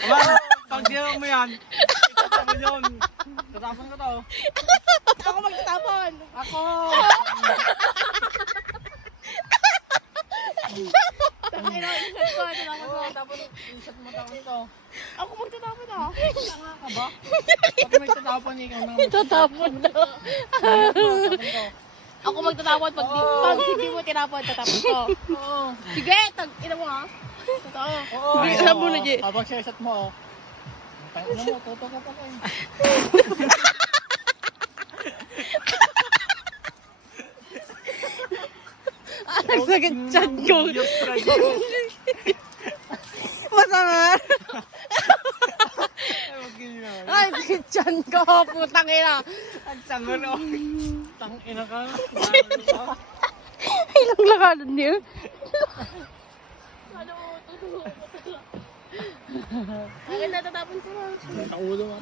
Aba, pag ginawa mo yan, itatapon yun. Tatapon ko to. Ako magtatapon. Ako! Tangina, isat ko. Tinapon ko. Tapon, isat mo tapon to. Ako magtatapon ah. Tanga ka ba? Pag may tatapon, ikaw na. Tatapon na. Tapon ko. Ako magtatapon pag hindi mo tinapon, tatapon ko. Oo. Sige, ina mo ha. Totoo. Oo. Hindi, alam mo na, Jay. Habang sesat mo, oh. Tangina mo, toto ka pa kayo. Ang sakit chan ko. Masama. Ang sakit chan ko. Putang ina. Ang sangon, oh. Tangina ka. Ilang lakadan niya. Akin na tatapon ko na. Naulo mo.